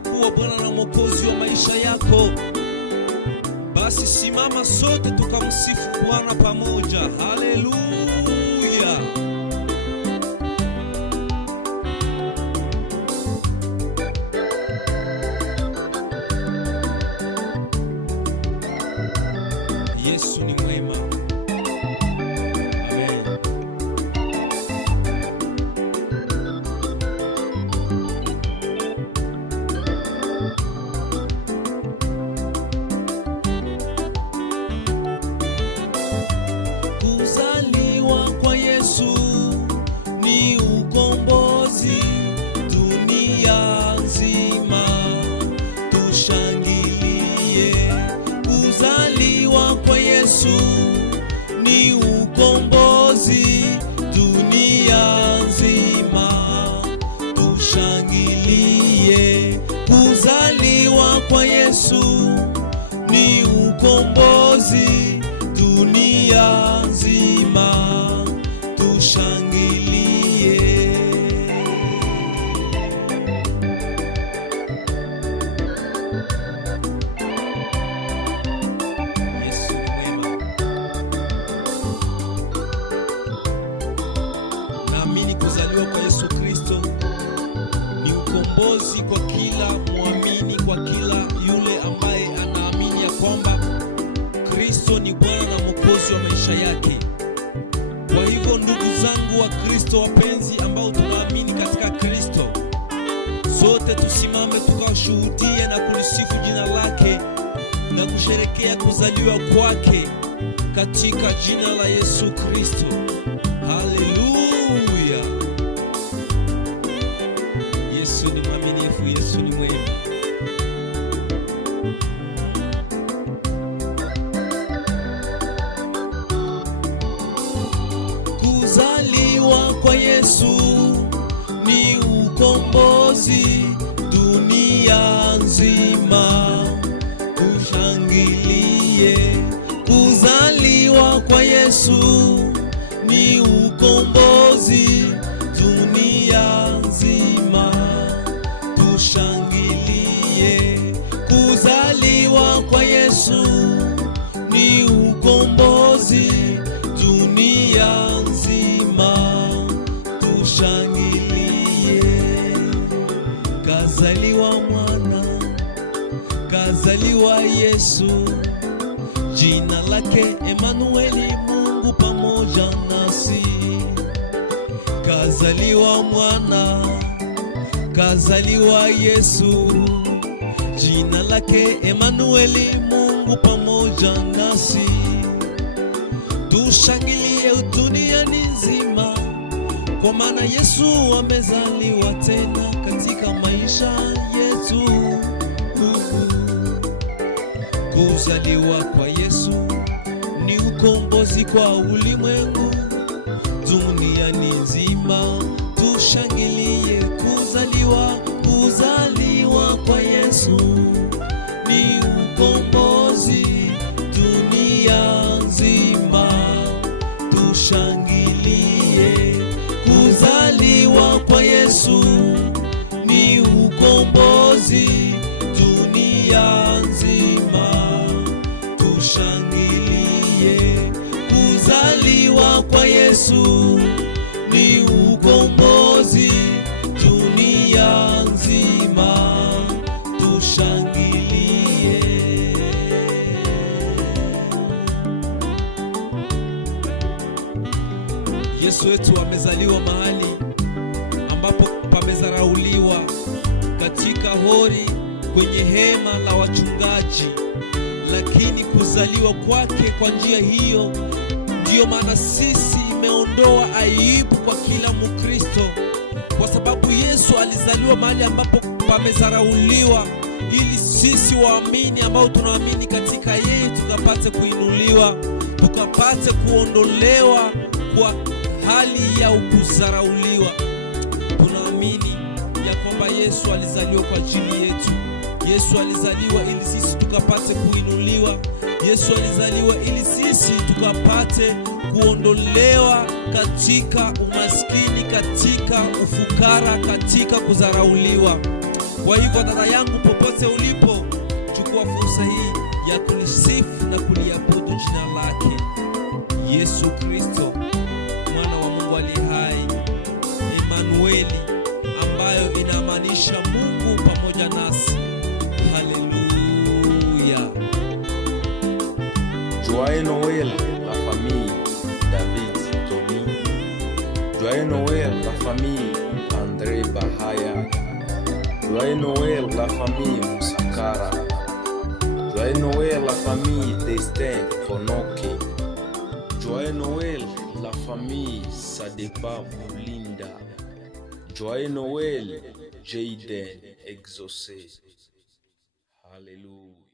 Kristo kuwa Bwana na Mwokozi wa maisha yako, basi simama sote tukamsifu Bwana pamoja. Haleluya. Yesu ni mwema. Amen. Kuzaliwa kwa Yesu ni ukombozi, dunia nzima tushangilie. Kuzaliwa kwa Yesu ni ukombozi, dunia nzima tushangilie. Kuzaliwa kwa Yesu ni ukombozi, dunia nzima tushangilie. Yesu ni mwema. Naamini kuzaliwa kwa Yesu Kristo ni ukombozi kwa kila muamini, kwa kila yule ambaye anaamini ya kwamba Kristo ni Bwana na Mwokozi wa maisha yake. Kwa hivyo ndugu zangu wa Kristo wapenzi, ambao tunaamini katika Kristo, sote tusimame tukashuhudie na kulisifu jina lake na kusherekea kuzaliwa kwake katika jina la Yesu Kristo. Haleluya. Yesu ni mwaminifu, Yesu ni mwema. Kuzaliwa kwa Yesu ni ukombozi, dunia nzima tushangilie. Kuzaliwa kwa Yesu ni ukombozi, dunia nzima tushangilie. Kuzaliwa kwa Yesu ni ukombozi, dunia nzima tushangilie. Kazaliwa mwana, kazaliwa Yesu, jina lake Emanueli, Mungu pamoja nasi. Kazaliwa mwana, kazaliwa Yesu, jina lake Emanueli, Mungu pamoja nasi. Tushangilie duniani nzima, kwa maana Yesu amezaliwa tena katika maisha yetu. Kuzaliwa kwa Yesu ni ukombozi kwa ulimwengu, duniani nzima tushangilie. Kuzaliwa kwa Yesu ni ukombozi, dunia nzima tushangilie. Kuzaliwa kwa Yesu ni ukombozi, dunia nzima tushangilie. Kuzaliwa kwa Yesu ni ukombozi, dunia nzima tushangilie. Yesu wetu amezaliwa mahali ambapo pamezarauliwa, katika hori, kwenye hema la wachungaji, lakini kuzaliwa kwake kwa njia hiyo ndiyo maana sisi imeondoa aibu kwa kila Mkristo, kwa sababu Yesu alizaliwa mahali ambapo pamezarauliwa, ili sisi waamini ambao tunaamini katika yeye tukapate kuinuliwa, tukapate kuondolewa kwa hali ya kuzarauliwa. Tunaamini ya kwamba Yesu alizaliwa kwa ajili yetu. Yesu alizaliwa ili sisi tukapate kuinuliwa. Yesu alizaliwa ili sisi tukapate kuondolewa katika umaskini, katika ufukara, katika kudharauliwa. Kwa hivyo dada yangu, popote ulipo, chukua fursa hii ya kulisifu na kuliabudu jina lake Yesu Kristo, mwana wa Mungu aliye hai, Emanueli, ambayo inamaanisha Mungu pamoja nasi. Haleluya. Joyeux Noël, la famille David Tony. Joyeux Noël, la famille André Bahaya. Joyeux Noël, la famille Musakara. Joyeux Noël, la famille Destin Konoke. Joyeux Noël, la famille Sadepa Moulinda. Joyeux Noël, Jaden Exaucé. Alléluia.